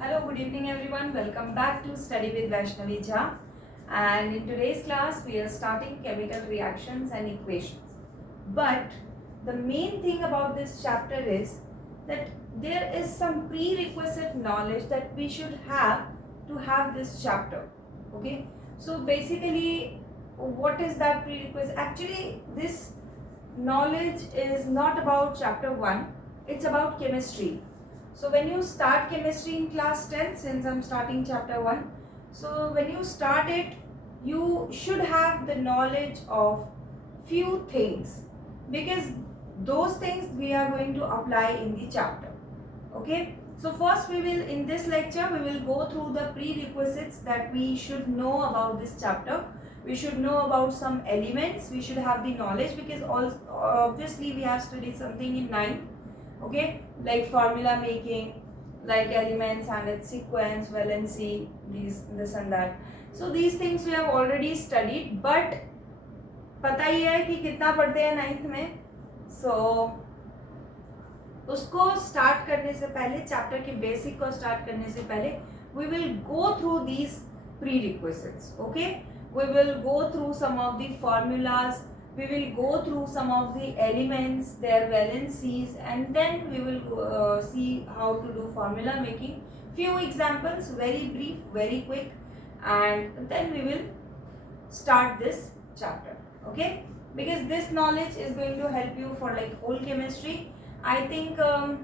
Hello, good evening everyone. Welcome back to Study with Vaishnavi Jha. And in today's class, we are starting chemical reactions and equations. But the main thing about this chapter is that there is some prerequisite knowledge that we should have to have this chapter. Okay, so basically, what is that prerequisite? Actually, this knowledge is not about chapter 1, it's about chemistry. So when you start chemistry in class 10, since I'm starting chapter 1, so when you start it, you should have the knowledge of few things, because those things we are going to apply in the chapter. Okay, so first we will, in this lecture, we will go through the prerequisites that we should know about this chapter. We should know about some elements, we should have the knowledge, because also obviously we have studied something in 9th. Okay, like formula making, like elements and its sequence, valency, this and that. So these things we have already studied, but पता ही है कि कितना पढ़ते हैं 9th में. So उसको start करने से पहले, चैप्टर के बेसिक को स्टार्ट करने से पहले, we will go through these prerequisites. Okay, we will go through some of the formulas, we will go through some of the elements, their valencies, and then we will see how to do formula making. Few examples, very brief, very quick, and then we will start this chapter. Okay, because this knowledge is going to help you for like whole chemistry. I think 4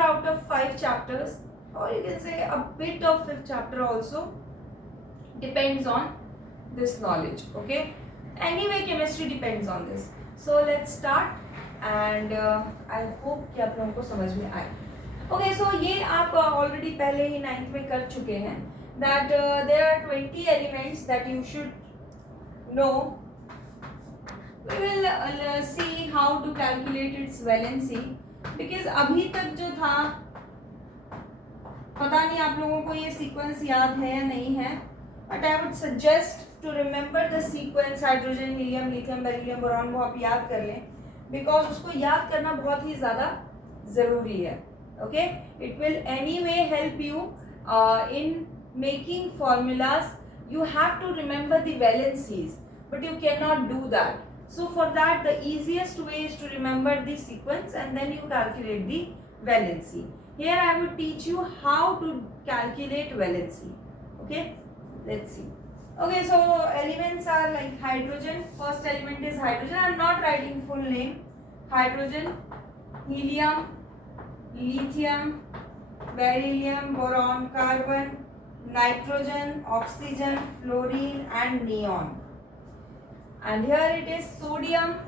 out of 5 chapters, or you can say a bit of 5th chapter also, depends on this knowledge. Okay, anyway chemistry depends on this. So let's start, and I hope कि आप लोगों को समझ में आए. Okay, so ये आप already पहले ही 9th में कर चुके हैं, that there are 20 elements that you should know. We will see how to calculate its valency, because अभी तक जो था, पता नहीं आप लोगों को ये सीक्वेंस याद है या नहीं है, but I would suggest to remember the sequence hydrogen, helium, lithium, beryllium, boron, वो आप याद कर लें, because उसको याद करना बहुत ही ज़्यादा ज़रूरी है. Okay, it will anyway help you in making formulas. You have to remember the valencies, but you cannot do that. So for that, the easiest way is to remember the sequence and then you calculate the valency. Here I will teach you how to calculate valency. Okay, let's see. Okay, so elements are like hydrogen. First element is hydrogen. I am not writing full name. Hydrogen, helium, lithium, beryllium, boron, carbon, nitrogen, oxygen, fluorine, and neon. And here it is sodium,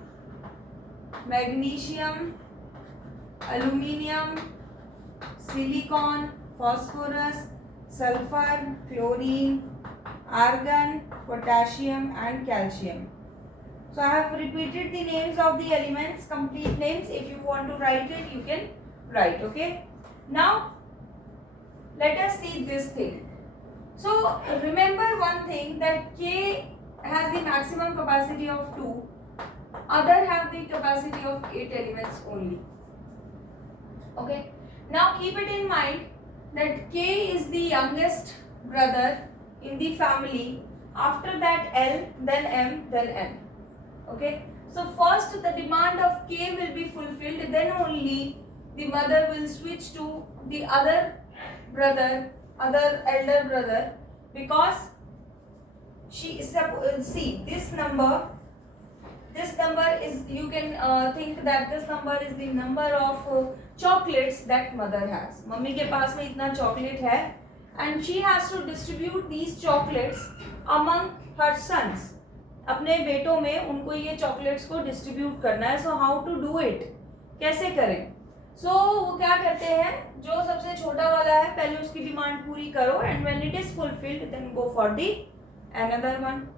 magnesium, aluminium, silicon, phosphorus, sulfur, chlorine, argon, potassium, and calcium. So I have repeated the names of the elements, complete names. If you want to write it, you can write. Okay, now let us see this thing. So remember one thing, that K has the maximum capacity of 2, other have the capacity of 8 elements only. Okay, now keep it in mind that K is the youngest brother in the family, after that L, then M, then N. Okay, so first the demand of K will be fulfilled, then only the mother will switch to the other brother, other elder brother, because she is see this number is, you can think that this number is the number of chocolates that mother has. Mummy के पास में इतना chocolate है, and she has to distribute these chocolates among her sons. अपने बेटों में उनको ये chocolates को distribute करना है. So how to do it? कैसे करें? So वो क्या करते हैं, जो सबसे छोटा वाला है पहले उसकी डिमांड पूरी करो, and when it is fulfilled then go for the another one,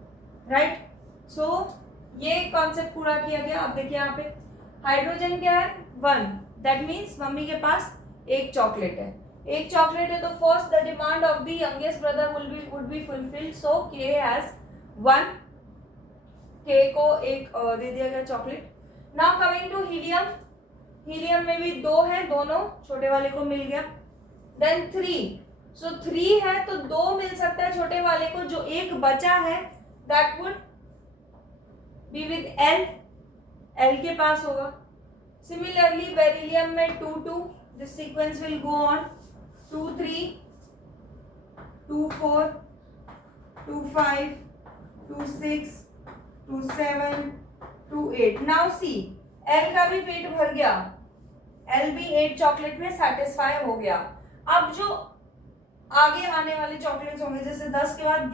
right? So ये कॉन्सेप्ट पूरा किया गया. अब देखिए यहाँ पे हाइड्रोजन क्या है, 1. दैट मीन्स मम्मी के पास एक चॉकलेट है, एक चॉकलेट है, तो first the demand of the youngest brother would be fulfilled. So K has 1, K को एक दे दिया गया chocolate. Now coming to helium, helium में भी 2 है, दोनों छोटे वाले को मिल गया. देन 3, सो 3 है तो 2 मिल सकता है छोटे वाले को, जो एक बचा है that would be with L, L के पास होगा. सिमिलरली बेरिलियम में 2 2, this sequence will go on 2 3 2 4 2 5 2 6 2 7 2 8. Now see L का भी पेट भर गया, L भी 8 चॉकलेट में सेटिस्फाई हो गया. अब जो आगे आने वाले चॉकलेट्स होंगे, जैसे 10 के बाद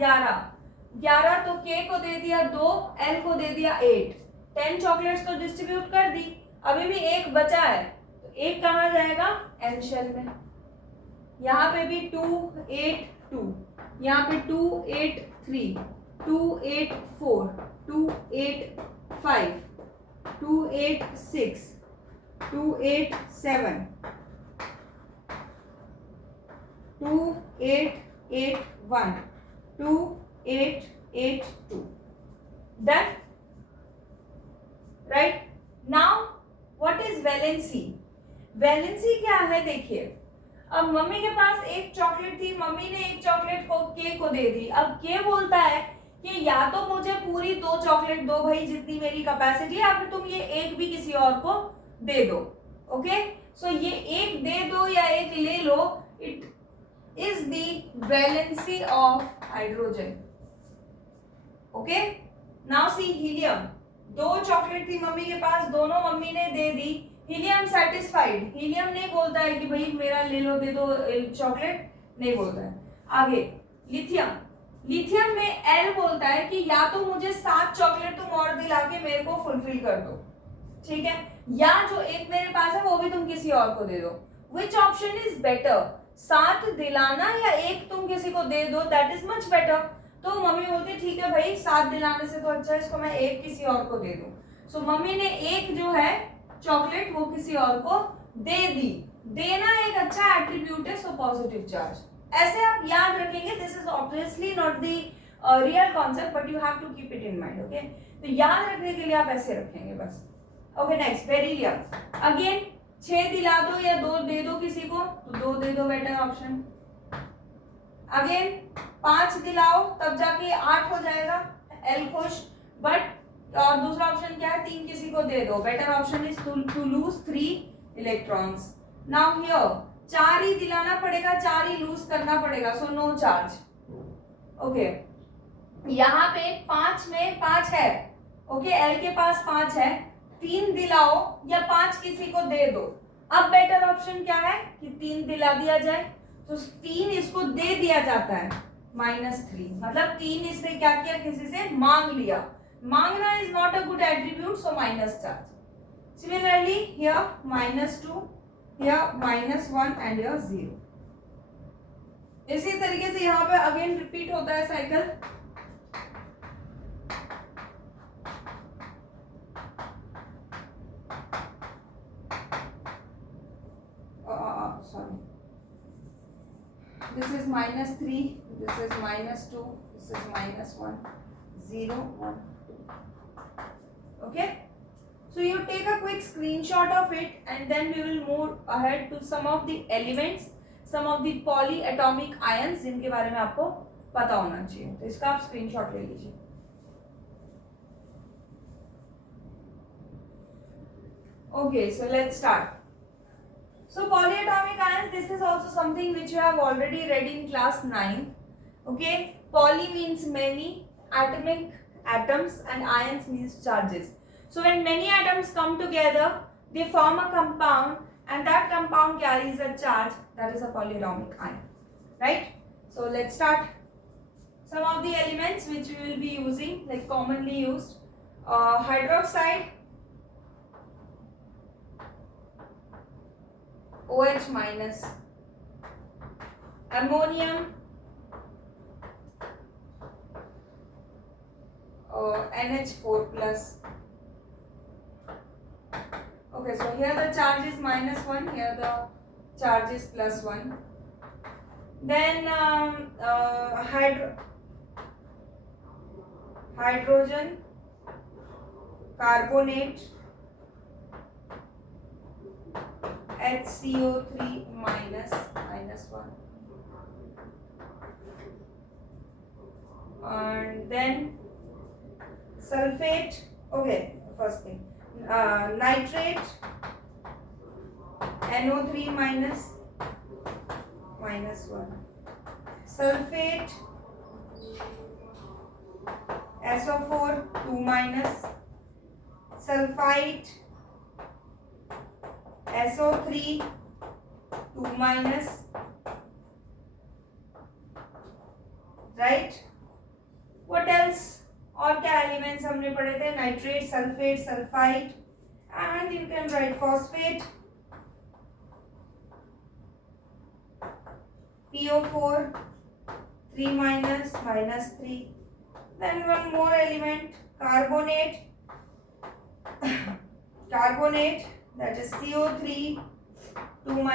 11 तो K को दे दिया 2, L को दे दिया 8, 10 चॉकलेट्स तो डिस्ट्रीब्यूट कर दी. अभी भी एक बचा है, तो एक कहाँ जाएगा? N शेल में. यहाँ पे भी 2 8 2, यहाँ पे 2 8 3, 2 8 4, 2 8 5, 2 8 6, 2 8 7, 2 8 8 1, 2 8 8 2. Done? Right? Now what is valency? Valency क्या है देखिए. अब मम्मी के पास एक चॉकलेट थी, मम्मी ने एक चॉकलेट को के को दे दी. अब के बोलता है कि या तो मुझे पूरी 2 चॉकलेट दो भाई, जितनी मेरी कैपेसिटी है, या फिर तुम ये एक भी किसी और को दे दो. ओके, सो ये एक दे दो या एक ले लो, it is the valency of hydrogen. Okay, now see helium. 2 chocolate थी मम्मी के पास, दोनों मम्मी ने दे दी. Helium satisfied. हीलियम नहीं बोलता है कि भाई मेरा ले लो दे दो चॉकलेट, नहीं बोलता है. आगे लिथियम. लिथियम में L बोलता है कि या तो मुझे 7 चॉकलेट तुम और दिला के मेरे को फुलफिल कर दो, ठीक है, या जो एक मेरे पास है वो भी तुम किसी और को दे दो. Which option is better? 7 दिलाना या एक तुम किसी को दे दो, दैट इज मच बेटर. तो मम्मी बोलती ठीक है भाई, 7 दिलाने से तो अच्छा है इसको मैं एक किसी और को दे दूं. सो मम्मी ने एक जो है चॉकलेट वो किसी और को दे दी. देना एक अच्छा एट्रीब्यूट है, सो पॉजिटिव चार्ज. ऐसे आप याद रखेंगे. This is obviously not the real concept, but you have to keep it in mind. Okay, तो याद रखने के लिए आप ऐसे रखेंगे बस. Okay, next beryllium. अगेन 6 दिला दो या 2 दे दो किसी को, तो 2 दे दो, बेटर ऑप्शन. अगेन 5 दिलाओ तब जाके 8 हो जाएगा, L खुश. बट और दूसरा ऑप्शन क्या है? 3 किसी को दे दो, better option is to lose 3 electrons. Now here 4 ही दिलाना पड़ेगा, 4 ही लूज करना पड़ेगा, सो नो चार्ज. ओके, यहाँ पे 5 में 5 है. ओके, L के पास 5 है. 3 दिलाओ या 5 किसी को दे दो. अब बेटर ऑप्शन क्या है कि 3 दिला दिया जाए, तो 3 इसको दे दिया जाता है, -3. मतलब 3 इसने क्या किया? किसी से मांग लिया. मांगना is not a good attribute, so minus charge. Similarly here -2, here -1 and here 0. इसी तरीके से यहाँ पे अगेन रिपीट होता है cycle. Sorry, this is -3, this is -2, this is -1, 0 1. Okay, so you take a quick screenshot of it and then we will move ahead to some of the elements, some of the polyatomic ions जिनके बारे में आपको पता होना चाहिए. तो इसका आप स्क्रीनशॉट ले लीजिए. Okay, so let's start. So polyatomic ions, this is also something which you have already read in class 9. Okay, poly means many, atomic atoms, and ions means charges. So when many atoms come together, they form a compound, and that compound carries a charge. That is a polyatomic ion, right? So let's start. Some of the elements which we will be using, like commonly used, hydroxide, OH minus, ammonium, NH4 plus. Okay, so here the charge is -1, here the charge is +1. Then hydrogen carbonate, HCO3 minus -1. And then sulfate, okay, first thing, nitrate, NO3 -1. Sulfate, SO4 2-. Sulfite, SO3 2-. Right. What else, और क्या elements हमने पढ़े थे? Nitrate, sulphate, sulphide, and you can write phosphate, PO4 3-, -3. Then one more element, carbonate, that is CO3 2-.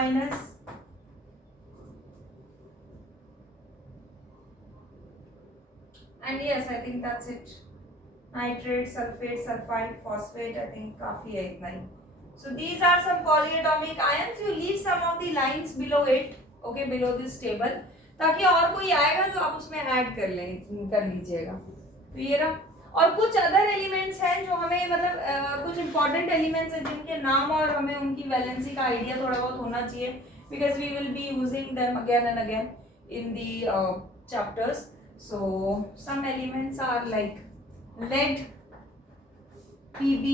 And yes, I think that's it. Nitrate, sulfate, sulfide, phosphate, I think काफी है इतना ही. So these are some polyatomic ions. You leave some of the lines below it, okay, below this table, ताकि और कोई आएगा तो आप उसमें ऐड कर लीजिएगा. तो ये रहा. और कुछ अदर एलिमेंट्स हैं जो हमें मतलब कुछ इंपॉर्टेंट एलिमेंट्स हैं जिनके नाम और हमें उनकी वैलेंसी का आइडिया थोड़ा बहुत होना चाहिए, because we will be using them again and again in the chapters. So some elements are like lead, Pb,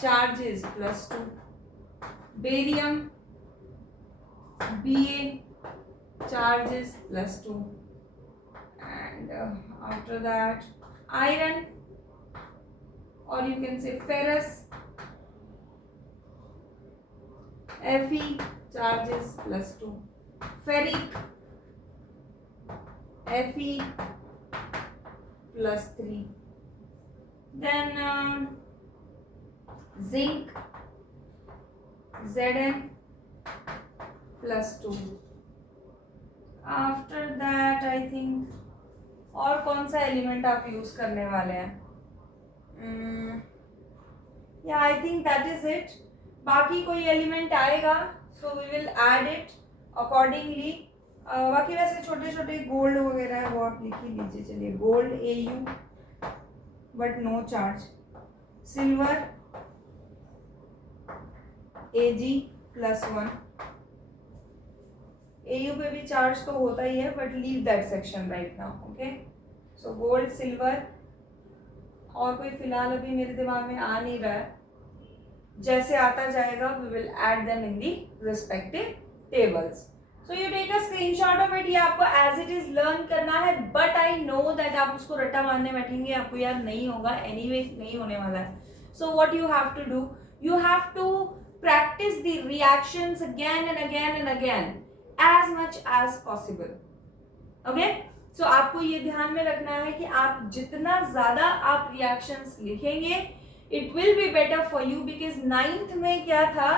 charge is +2, barium, Ba, charge is +2, and after that iron, or you can say ferrous, Fe, charge is +2, ferric, Fe +3. Then zinc, Zn +2. After that I think और कौन सा element आप use करने वाले हैं? Yeah, I think that is it. बाकी कोई element आएगा so we will add it accordingly. बाकी वैसे छोटे छोटे गोल्ड वगैरह है वो आप लिख ही लीजिए. चलिए, gold Au but no charge, silver Ag +1. Au पे भी चार्ज तो होता ही है but leave that section right now. Okay, so gold, silver, और कोई फिलहाल अभी मेरे दिमाग में आ नहीं रहा है. जैसे आता जाएगा we will add them in the respective tables. So you take a screenshot of it. ये आपको as it is learn करना है, but I know that आप उसको रट्टा मारने बैठेंगे, आपको याद नहीं होगा. Anyway नहीं होने वाला है. So what you have to do, you have to practice the reactions again and again and again as much as possible. Okay? So आपको ये ध्यान में रखना है कि आप जितना ज़्यादा आप reactions लिखेंगे, it will be better for you, because 9th में क्या था,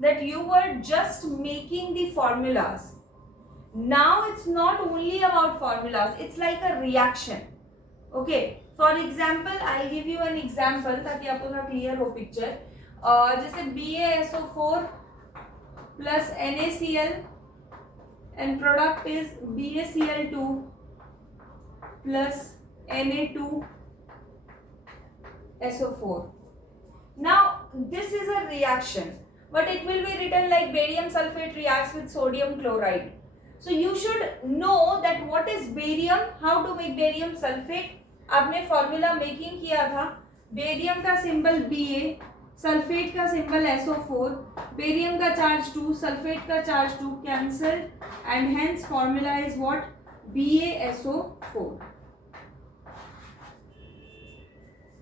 that you were just making the formulas. Now it's not only about formulas, it's like a reaction. Okay, for example I'll give you an example ताकि आपको थोड़ा clear हो picture. जैसे BaSO4 plus NaCl and product is BaCl2 plus Na2SO4. Now this is a reaction, but it will be written like barium sulfate reacts with sodium chloride. So you should know that what is barium, how to make barium sulfate. आपने formula making किया था. Barium का symbol Ba, sulphate का symbol SO4, barium का charge 2, sulphate का charge 2, cancel, and hence formula is what, BaSO4.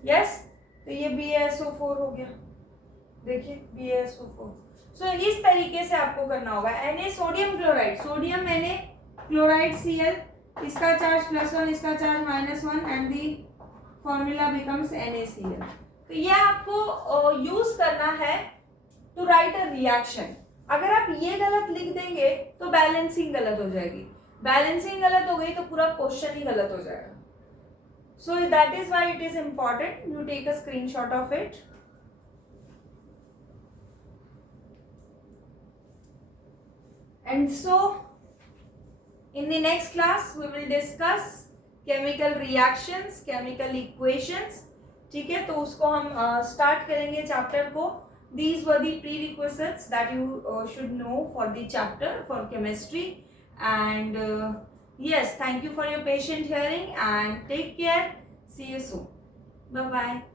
Yes, तो ये BaSO4 हो गया. देखिए BaSO4. सो इस तरीके से आपको करना होगा. Na sodium chloride, sodium Na chloride Cl, इसका चार्ज +1, इसका charge -1, and the formula becomes NaCl. तो ये आपको यूज करना है टू राइट अ रिएक्शन. अगर आप ये गलत लिख देंगे तो बैलेंसिंग गलत हो जाएगी. बैलेंसिंग गलत हो गई तो पूरा क्वेश्चन ही गलत हो जाएगा. So that is why it is important you take a screenshot of it. And so in the next class we will discuss chemical reactions, chemical equations. ठीक है, तो उसको हम स्टार्ट करेंगे चैप्टर को. These were the prerequisites that you should know for the chapter for chemistry. And yes, thank you for your patient hearing and take care. See you soon. Bye bye.